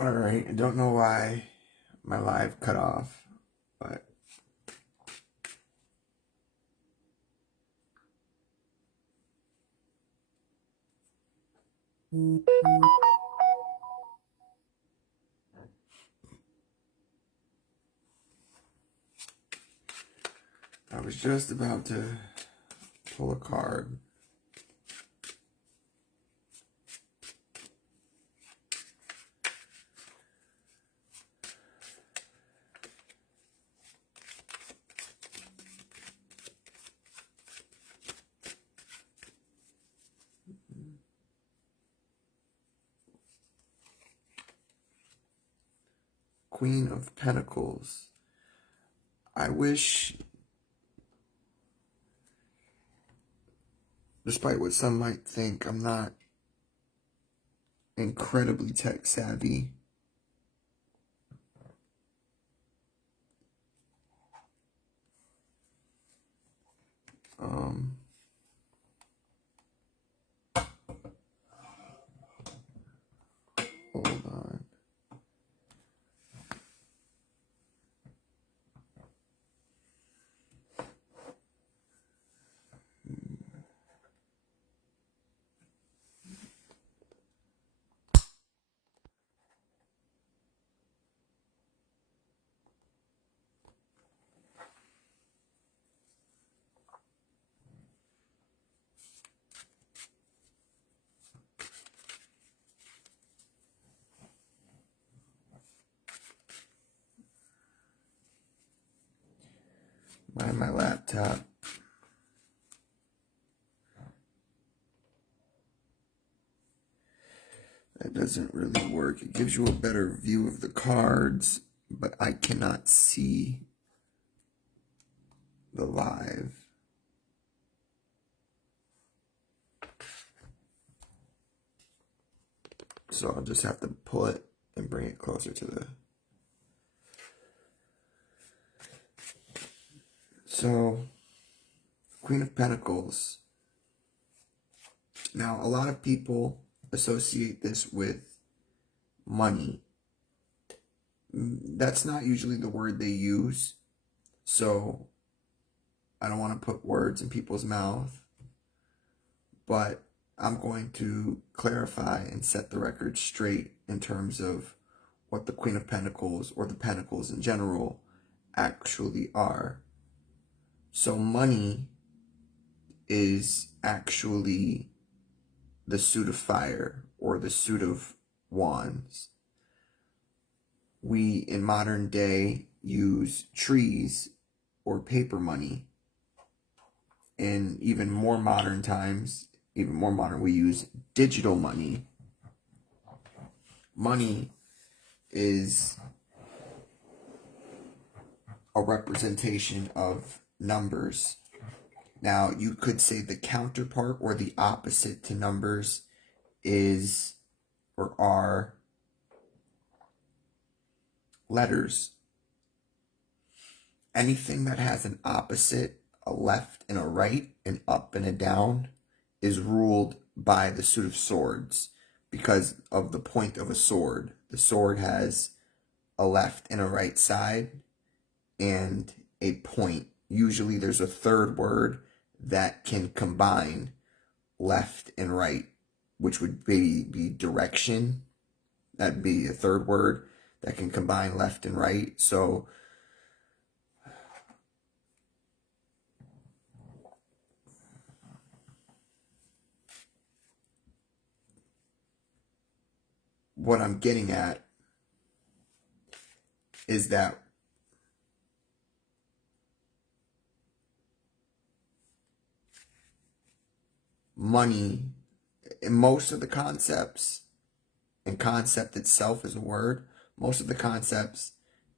Alright, I don't know why my live cut off, but I was just about to pull a card. Queen of Pentacles. I wish, despite what some might think, I'm not incredibly tech savvy. Hold on. My laptop. That doesn't really work. It gives you a better view of the cards, but I cannot see the live. So I'll just have to pull it and bring it closer to the... So, Queen of Pentacles. Now, a lot of people associate this with money. That's not usually the word they use. So, I don't want to put words in people's mouth. But I'm going to clarify and set the record straight in terms of what the Queen of Pentacles, or the Pentacles in general, actually are. So money is actually the Suit of Fire, or the Suit of Wands. We, in modern day, use trees or paper money. In even more modern times, we use digital money. Money is a representation of numbers. Now, you could say the counterpart or the opposite to numbers is, or are, letters. Anything that has an opposite, a left and a right, an up and a down, is ruled by the Suit of Swords because of the point of a sword. The sword has a left and a right side and a point. Usually there's a third word that can combine left and right, which would be direction. That'd be a third word that can combine left and right. So what I'm getting at is that money, in most of the concepts, and concept itself is a word, most of the concepts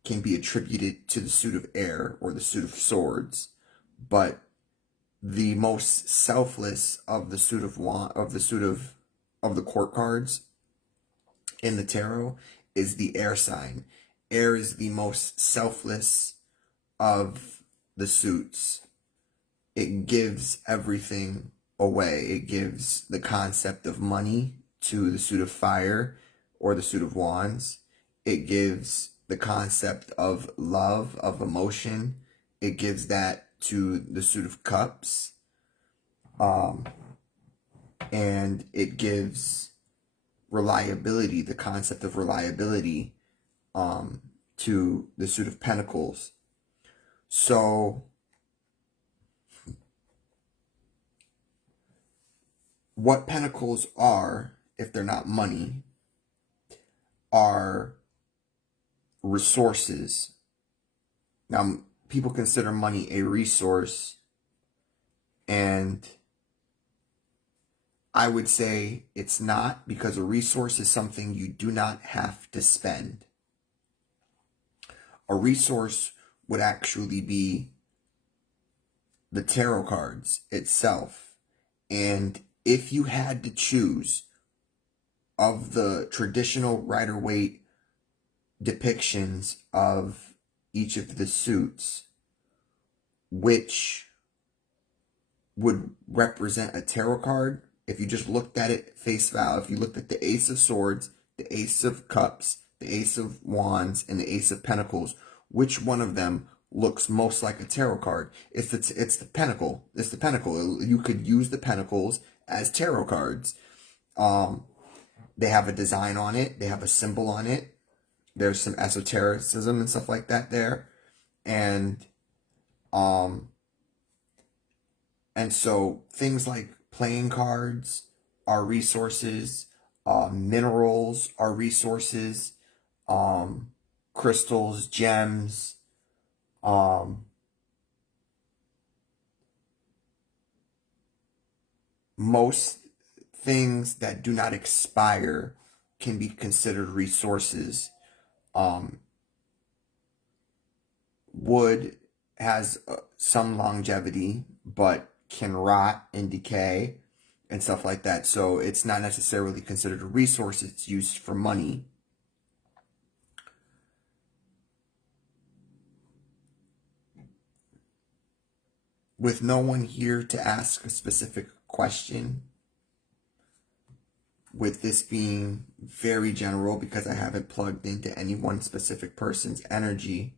can be attributed to the Suit of Air or the Suit of Swords, but the most selfless of the Suit of the court cards in the tarot is the air sign. Air is the most selfless of the suits. It gives everything away. It gives the concept of money to the Suit of Fire or the Suit of Wands. It gives the concept of love, of emotion. It gives that to the Suit of Cups. And it gives reliability, the concept of reliability, to the Suit of Pentacles. So what pentacles are, if they're not money, are resources. Now, people consider money a resource, and I would say it's not, because a resource is something you do not have to spend. A resource would actually be the tarot cards itself. And if you had to choose of the traditional Rider-Waite depictions of each of the suits, which would represent a tarot card, if you just looked at it face value, if you looked at the Ace of Swords, the Ace of Cups, the Ace of Wands, and the Ace of Pentacles, which one of them looks most like a tarot card? It's the Pentacle. It's the Pentacle. You could use the Pentacles as tarot cards. They have a design on it. They have a symbol on it. There's some esotericism and stuff like that there. And so things like playing cards are resources, minerals are resources, crystals, gems, most things that do not expire can be considered resources. Wood has some longevity, but can rot and decay and stuff like that. So it's not necessarily considered a resource. It's used for money. With no one here to ask a specific question, with this being very general because I haven't plugged into any one specific person's energy,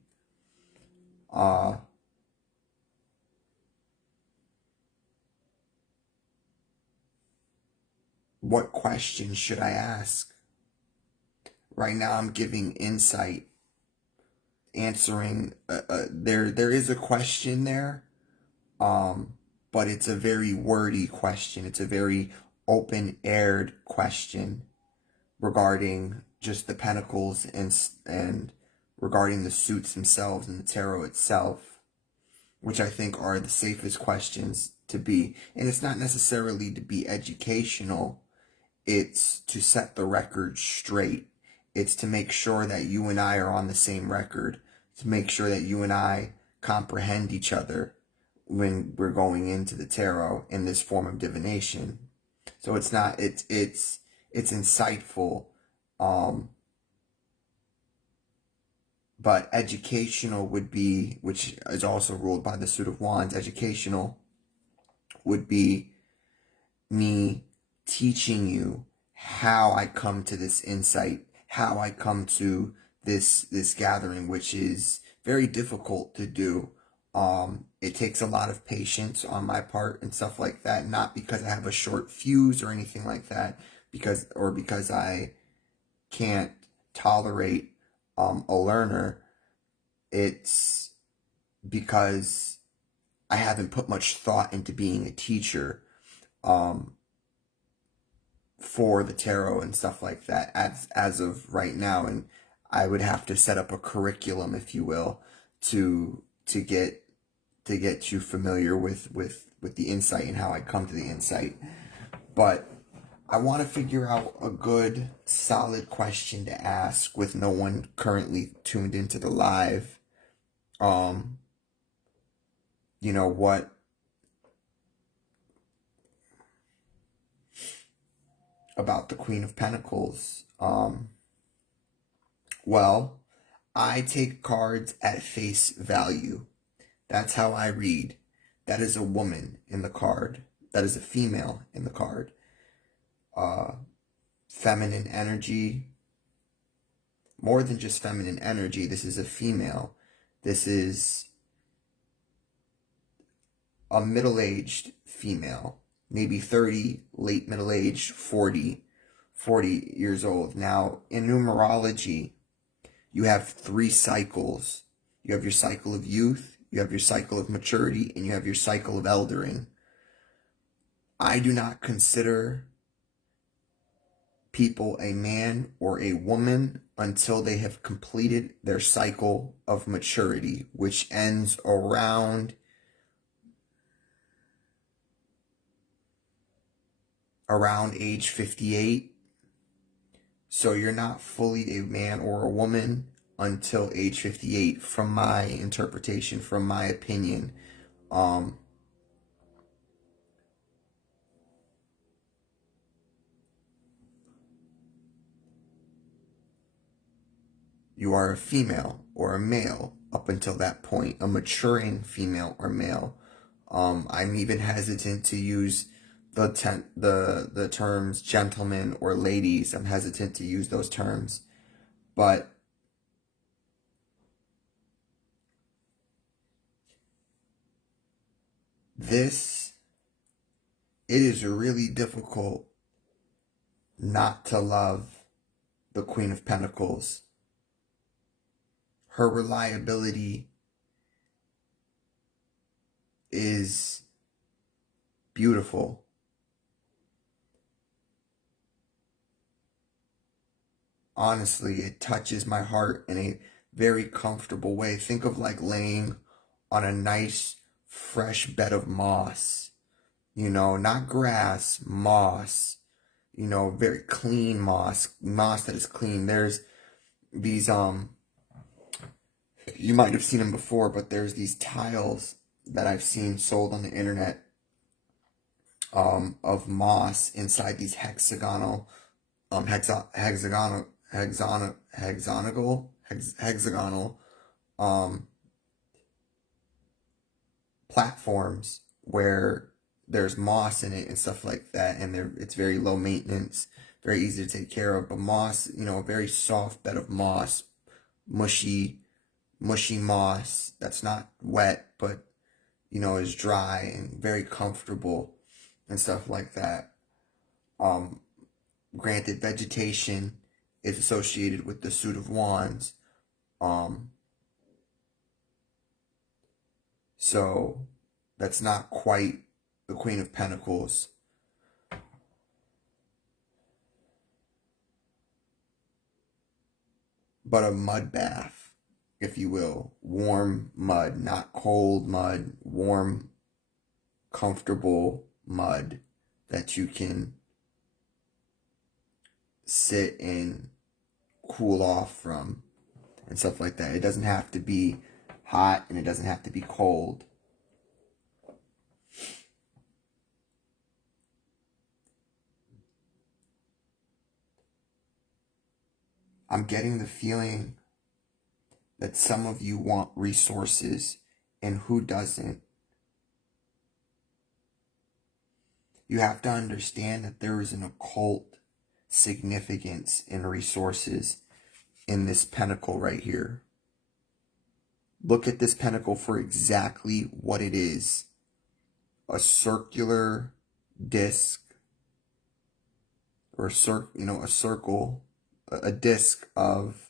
what questions should I ask? Right now I'm giving insight, answering, there is a question there, but it's a very wordy question. It's a very open-aired question regarding just the pentacles and regarding the suits themselves and the tarot itself, which I think are the safest questions to be. And it's not necessarily to be educational. It's to set the record straight. It's to make sure that you and I are on the same record, to make sure that you and I comprehend each other when we're going into the tarot in this form of divination. So it's not, it's insightful, but educational would be, which is also ruled by the Suit of Wands, educational would be me teaching you how I come to this insight, how I come to this gathering, which is very difficult to do. It takes a lot of patience on my part and stuff like that, not because I have a short fuse or anything like that, because I can't tolerate a learner. It's because I haven't put much thought into being a teacher for the tarot and stuff like that as of right now, and I would have to set up a curriculum, if you will, to get you familiar with the insight and how I come to the insight. But I want to figure out a good, solid question to ask with no one currently tuned into the live. You know what? About the Queen of Pentacles. Well, I take cards at face value. That's how I read. That is a woman in the card. That is a female in the card. Feminine energy. more than just feminine energy. This is a female. This is a middle-aged female, maybe 30, late middle-aged, 40 years old. Now, in numerology, you have 3 cycles. You have your cycle of youth, you have your cycle of maturity, and you have your cycle of eldering. I do not consider people a man or a woman until they have completed their cycle of maturity, which ends around age 58. So you're not fully a man or a woman until age 58, from my interpretation, from my opinion. You are a female or a male up until that point, a maturing female or male. I'm even hesitant to use the terms gentlemen or ladies. I'm hesitant to use those terms, but it is really difficult not to love the Queen of Pentacles. Her reliability is beautiful. Honestly, it touches my heart in a very comfortable way. Think of like laying on a nice, fresh bed of moss. You know, not grass, moss. You know, very clean moss. Moss that is clean. There's these, you might have seen them before, but there's these tiles that I've seen sold on the internet of moss inside these hexagonal platforms where there's moss in it and stuff like that, and it's very low maintenance, very easy to take care of. But moss, you know, a very soft bed of moss, mushy moss that's not wet, but you know, is dry and very comfortable and stuff like that. Granted, vegetation is associated with the Suit of Wands. So that's not quite the Queen of Pentacles. But a mud bath, if you will. Warm mud, not cold mud. Warm, comfortable mud that you can sit and cool off from and stuff like that. It doesn't have to be hot and it doesn't have to be cold. I'm getting the feeling that some of you want resources, and who doesn't? You have to understand that there is an occult significance in resources in this pentacle right here. Look at this pentacle for exactly what it is. A circular disc, or a circle, a disc of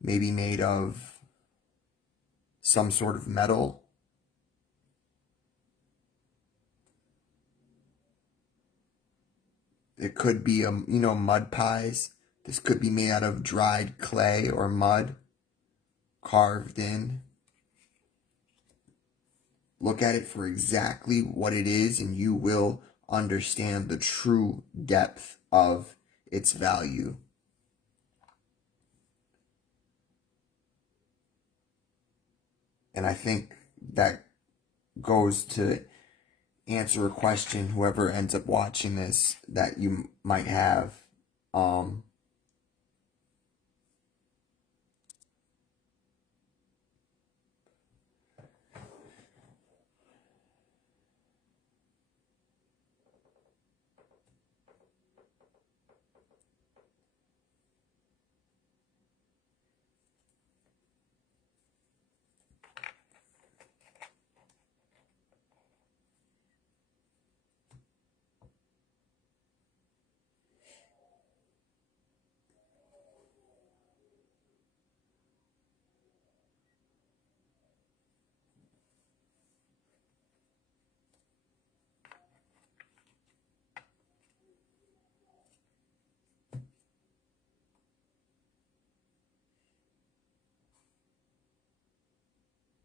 maybe made of some sort of metal. It could be mud pies. This could be made out of dried clay or mud carved in. Look at it for exactly what it is, and you will understand the true depth of its value. And I think that goes to answer a question, whoever ends up watching this, that you might have.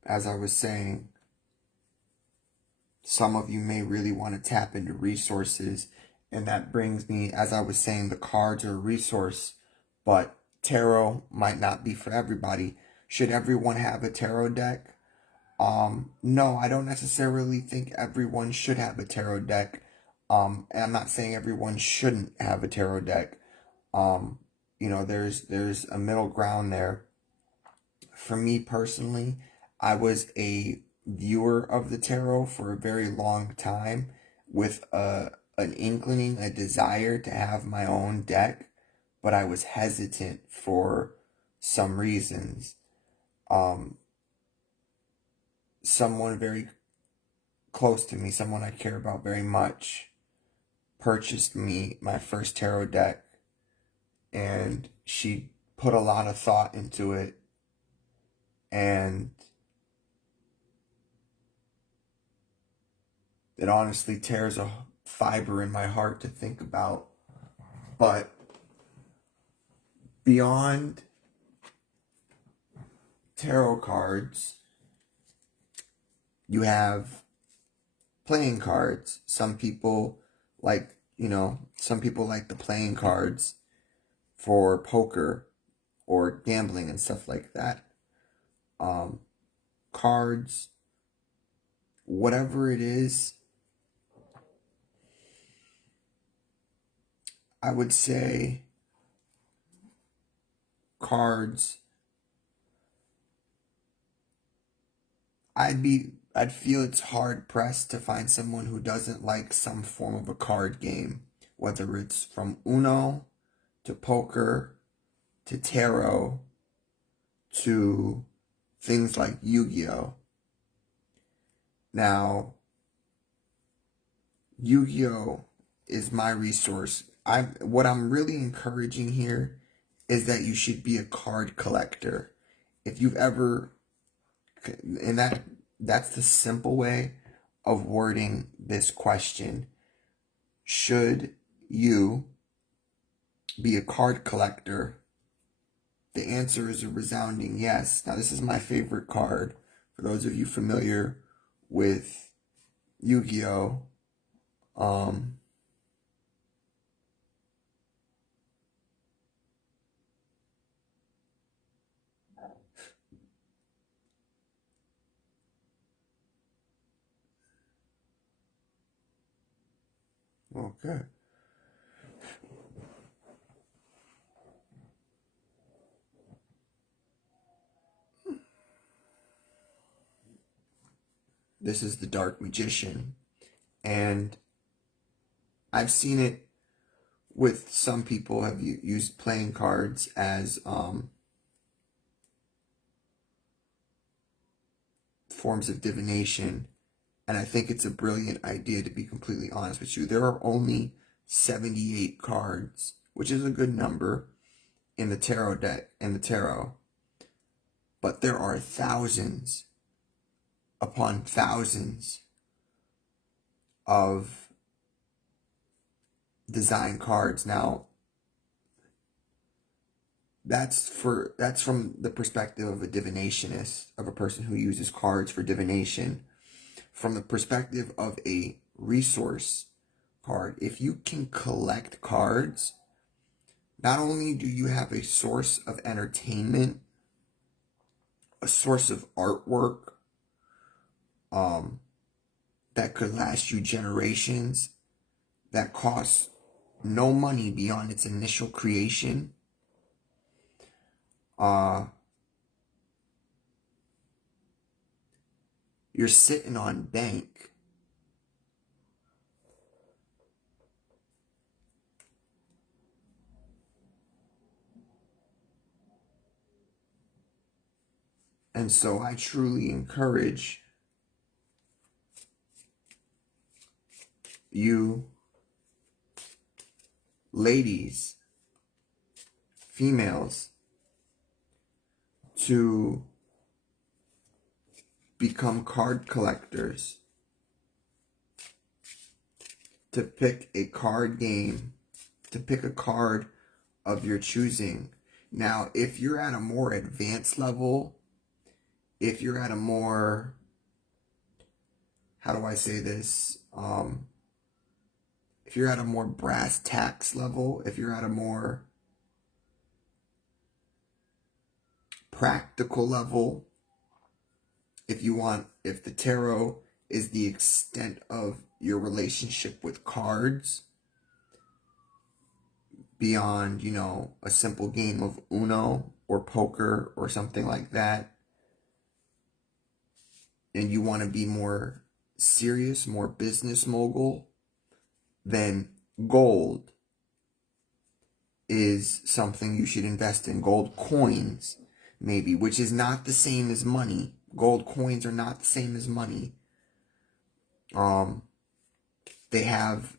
as I was saying, some of you may really want to tap into resources. And that brings me, as I was saying, the cards are a resource, but tarot might not be for everybody. Should everyone have a tarot deck? No, I don't necessarily think everyone should have a tarot deck. And I'm not saying everyone shouldn't have a tarot deck. There's a middle ground there. For me personally, I was a viewer of the tarot for a very long time with an inkling, a desire to have my own deck, but I was hesitant for some reasons. Someone very close to me, someone I care about very much, purchased me my first tarot deck, and she put a lot of thought into it, and it honestly tears a fiber in my heart to think about. But beyond tarot cards, you have playing cards. Some people like the playing cards for poker or gambling and stuff like that. Cards, whatever it is, I would say cards, I'd feel it's hard pressed to find someone who doesn't like some form of a card game, whether it's from Uno to poker to tarot to things like Yu-Gi-Oh. Now, Yu-Gi-Oh is my resource. What I'm really encouraging here is that you should be a card collector. If you've ever, and that's the simple way of wording this question. Should you be a card collector? The answer is a resounding yes. Now, this is my favorite card. For those of you familiar with Yu-Gi-Oh, okay. This is the Dark Magician, and I've seen it with some people have used playing cards as forms of divination, and I think it's a brilliant idea, to be completely honest with you. There are only 78 cards, which is a good number in the tarot deck, but there are thousands upon thousands of design cards. Now, that's from the perspective of a divinationist, of a person who uses cards for divination. From the perspective of a resource card, if you can collect cards, not only do you have a source of entertainment, a source of artwork that could last you generations, that costs no money beyond its initial creation. You're sitting on bank. And so I truly encourage you, ladies, females, to become card collectors, to pick a card game, to pick a card of your choosing. Now, if you're at a more advanced level if you're at a more, how do I say this? If you're at a more brass tacks level, if you're at a more practical level, if the tarot is the extent of your relationship with cards beyond, a simple game of Uno or poker or something like that, and you want to be more serious, more business mogul, then gold is something you should invest in. Gold coins, maybe, which is not the same as money. Gold coins are not the same as money. They have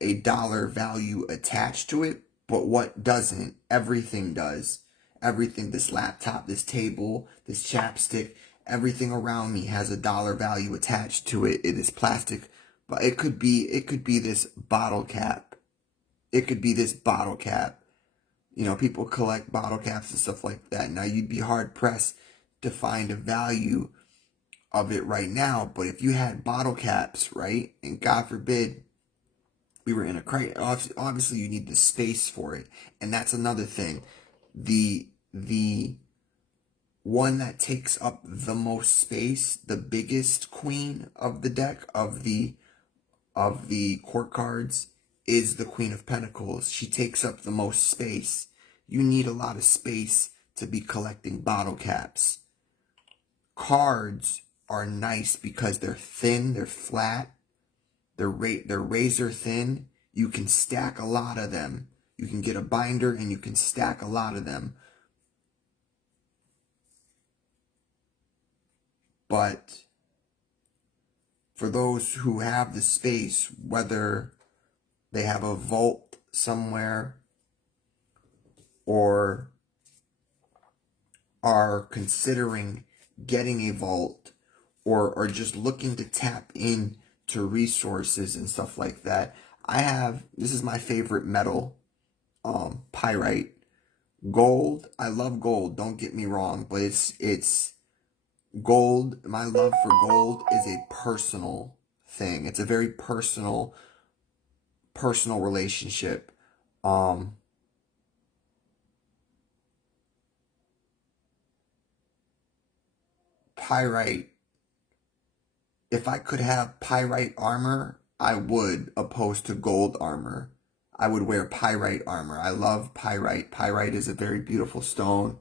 a dollar value attached to it, but what doesn't? Everything does. Everything, this laptop, this table, this chapstick, everything around me has a dollar value attached to it. It is plastic, but it could be this bottle cap. It could be this bottle cap. People collect bottle caps and stuff like that. Now, you'd be hard pressed to find a value of it right now, but if you had bottle caps, right, and God forbid we were in a crisis, obviously you need the space for it, and that's another thing. The one that takes up the most space, the biggest queen of the deck, of the court cards, is the Queen of Pentacles. She takes up the most space. You need a lot of space to be collecting bottle caps. Cards are nice because they're thin, they're flat, they're razor thin. You can stack a lot of them. You can get a binder and you can stack a lot of them. But for those who have the space, whether they have a vault somewhere or are considering getting a vault, or just looking to tap in to resources and stuff like that, this is my favorite metal, pyrite. Gold, I love gold, don't get me wrong, but it's gold. My love for gold is a personal thing. It's a very personal relationship. Pyrite, if I could have pyrite armor, I would, opposed to gold armor. I would wear pyrite armor. I love pyrite. Pyrite is a very beautiful stone.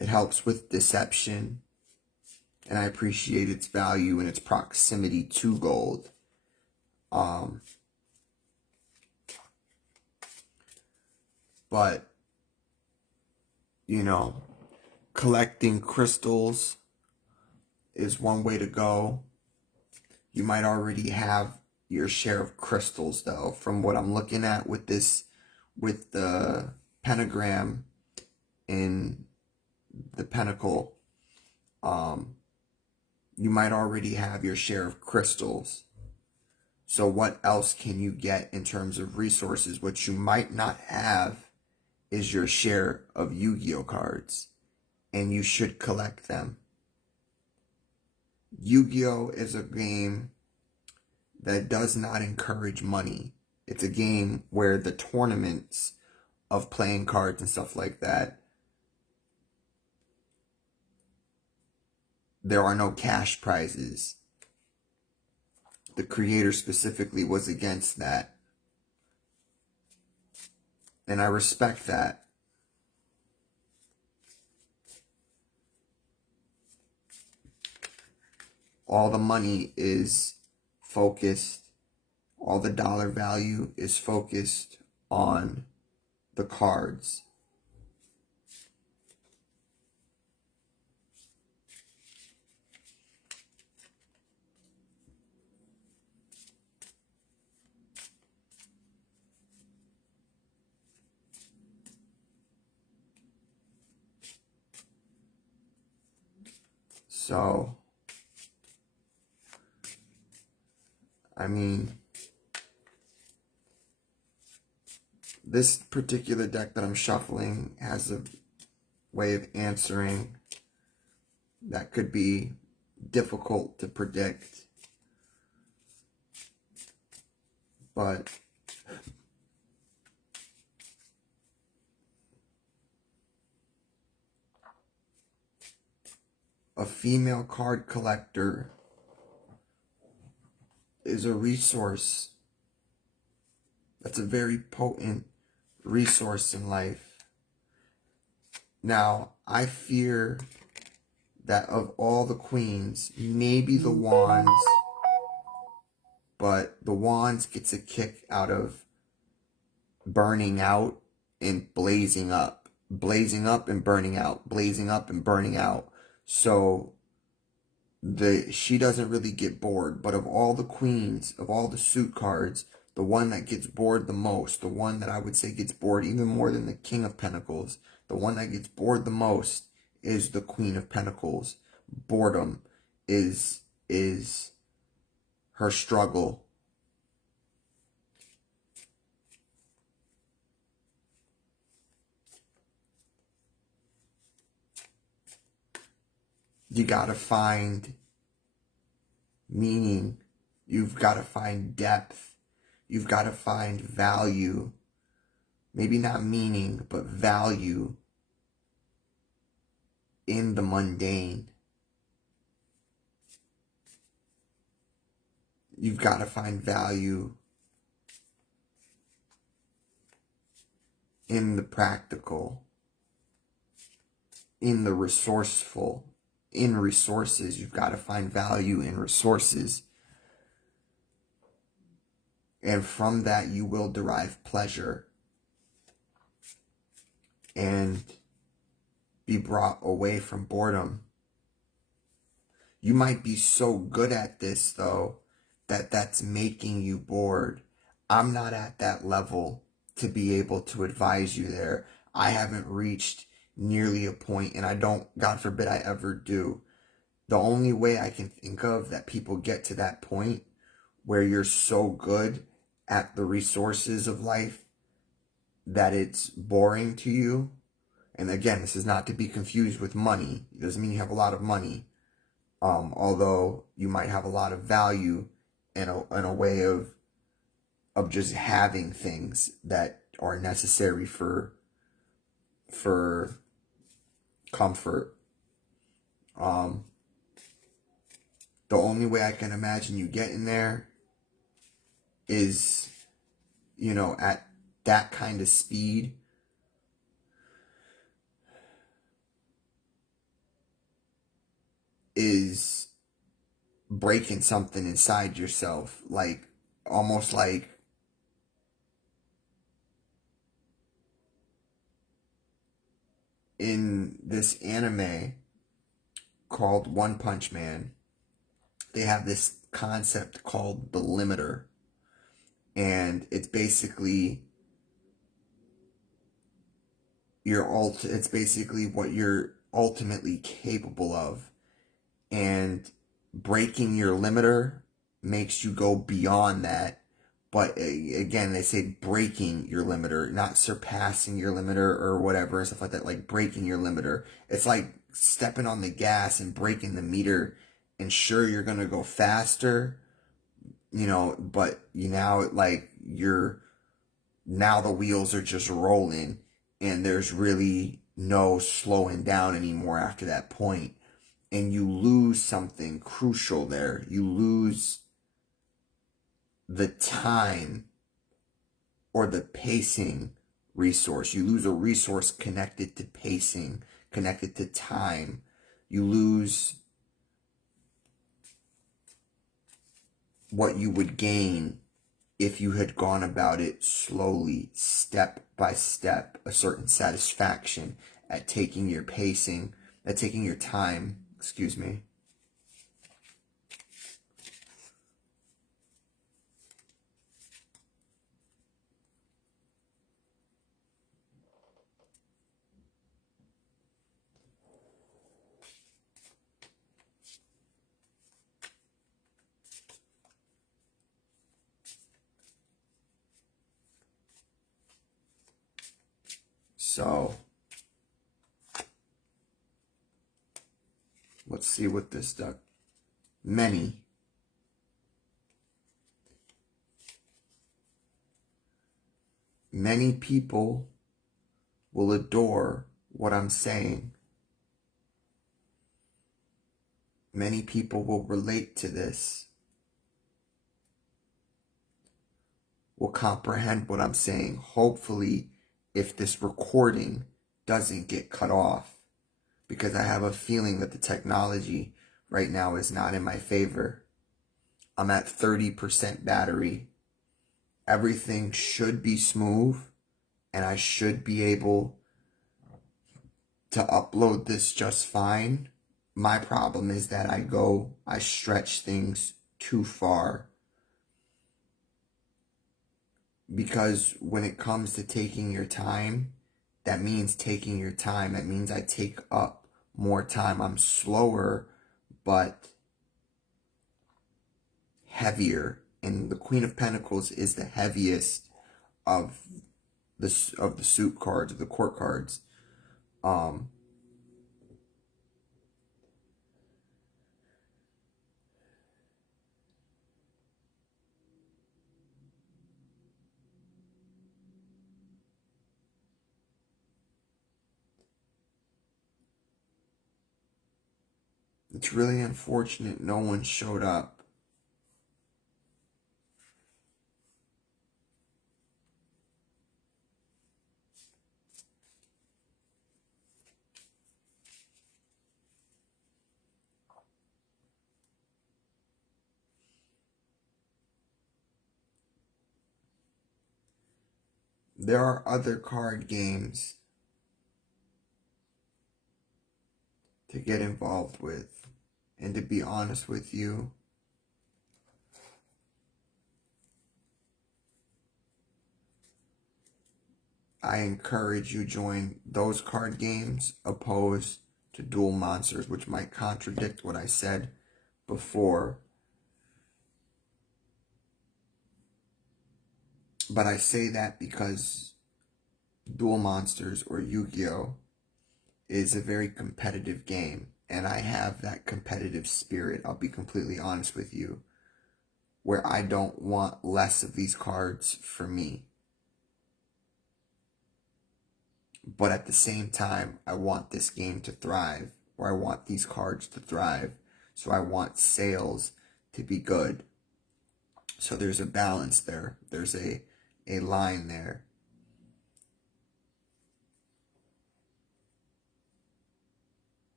It helps with deception, and I appreciate its value and its proximity to gold. But, collecting crystals is one way to go. You might already have your share of crystals, though, from what I'm looking at with the pentagram in the pentacle. You might already have your share of crystals. So what else can you get in terms of resources? What you might not have is your share of Yu-Gi-Oh cards, and you should collect them. Yu-Gi-Oh is a game that does not encourage money. It's a game where the tournaments of playing cards and stuff like that, there are no cash prizes. The creator specifically was against that. And I respect that. All the money is focused, all the dollar value is focused on the cards. So, I mean, this particular deck that I'm shuffling has a way of answering that could be difficult to predict. But a female card collector is a resource that's a very potent resource in life. Now, I fear that of all the queens, maybe the wands, but the wands gets a kick out of burning out and blazing up and burning out, blazing up and burning out. So she doesn't really get bored. But of all the queens, of all the suit cards, the one that gets bored the most, the one that I would say gets bored even more than the King of Pentacles, the one that gets bored the most is the Queen of Pentacles. Boredom is her struggle. You gotta find meaning. You've gotta find depth. You've gotta find value. Maybe not meaning, but value in the mundane. You've gotta find value in the practical, in the resourceful, in resources. You've got to find value in resources. And from that, you will derive pleasure and be brought away from boredom. You might be so good at this, though, that that's making you bored. I'm not at that level to be able to advise you there. I haven't reached nearly a point, and I don't, God forbid I ever do. The only way I can think of that people get to that point where you're so good at the resources of life that it's boring to you. And again, this is not to be confused with money. It doesn't mean you have a lot of money. Although you might have a lot of value in a way of just having things that are necessary for comfort. The only way I can imagine you getting there is, at that kind of speed, is breaking something inside yourself, like almost like in this anime called One Punch Man, they have this concept called the limiter, and it's basically it's basically what you're ultimately capable of, and breaking your limiter makes you go beyond that. But again, they say breaking your limiter, not surpassing your limiter or whatever and stuff like that. Like breaking your limiter, it's like stepping on the gas and breaking the meter. And sure, you're gonna go faster, but now the wheels are just rolling, and there's really no slowing down anymore after that point. And you lose something crucial there. You lose the time or the pacing resource. You lose a resource connected to pacing, connected to time. You lose what you would gain if you had gone about it slowly, step by step, a certain satisfaction at taking your pacing, at taking your time, excuse me. So let's see what this does. Many people will adore what I'm saying. Many people will relate to this, will comprehend what I'm saying. Hopefully, if this recording doesn't get cut off, because I have a feeling that the technology right now is not in my favor. I'm at 30% battery. Everything should be smooth, and I should be able to upload this just fine. My problem is that I stretch things too far. Because when it comes to taking your time, that means taking your time. That means I take up more time. I'm slower, but heavier. And the Queen of Pentacles is the heaviest of the suit cards, of the court cards. It's really unfortunate no one showed up. There are other card games to get involved with. And to be honest with you, I encourage you join those card games opposed to dual monsters, which might contradict what I said before. But I say that because Duel Monsters, or Yu-Gi-Oh, is a very competitive game. And I have that competitive spirit, I'll be completely honest with you, where I don't want less of these cards for me. But at the same time, I want this game to thrive, or I want these cards to thrive. So I want sales to be good. So there's a balance there. There's a line there.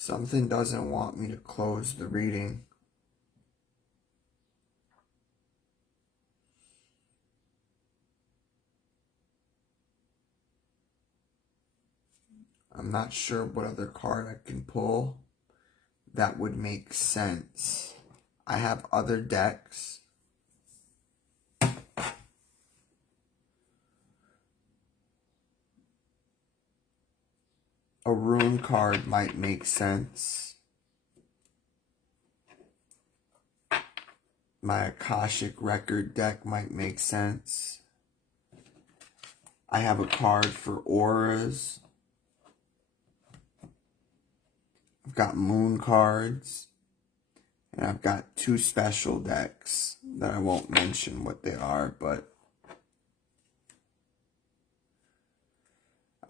Something doesn't want me to close the reading. I'm not sure what other card I can pull that would make sense. I have other decks. A rune card might make sense. My Akashic Record deck might make sense. I have a card for auras. I've got moon cards. And I've got two special decks that I won't mention what they are, but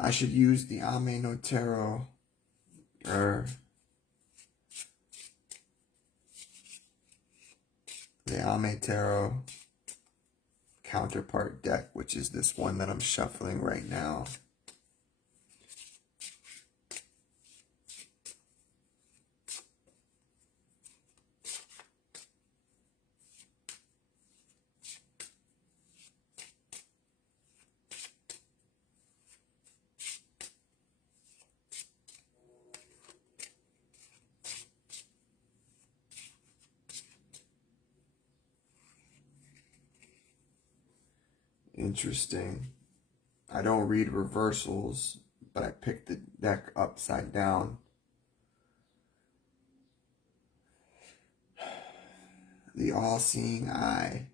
I should use the Ame no Tarot, or the Ame Tarot counterpart deck, which is this one that I'm shuffling right now. Interesting. I don't read reversals, but I picked the deck upside down. The all-seeing eye.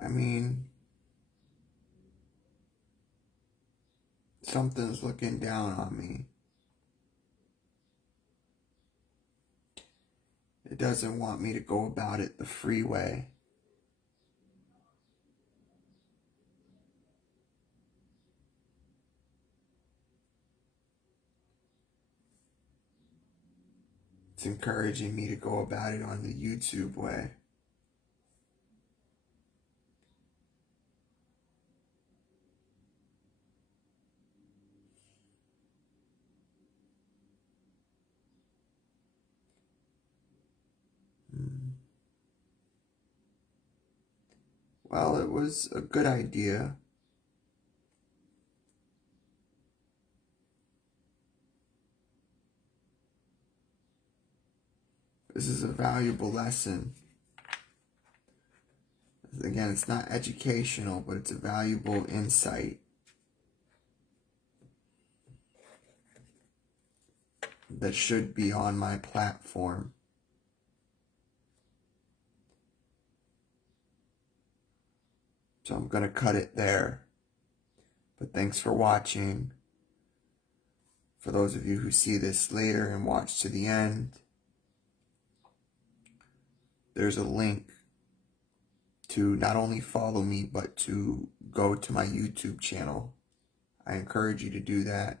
I mean, something's looking down on me. It doesn't want me to go about it the free way. It's encouraging me to go about it on the YouTube way. Well, it was a good idea. This is a valuable lesson. Again, it's not educational, but it's a valuable insight that should be on my platform. So I'm going to cut it there. But thanks for watching. For those of you who see this later and watch to the end, there's a link to not only follow me, but to go to my YouTube channel. I encourage you to do that.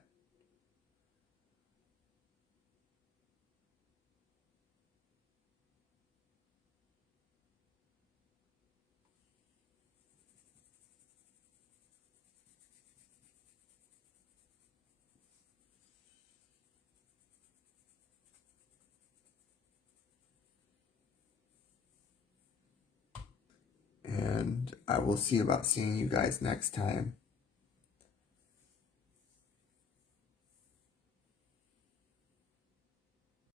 And I will see about seeing you guys next time.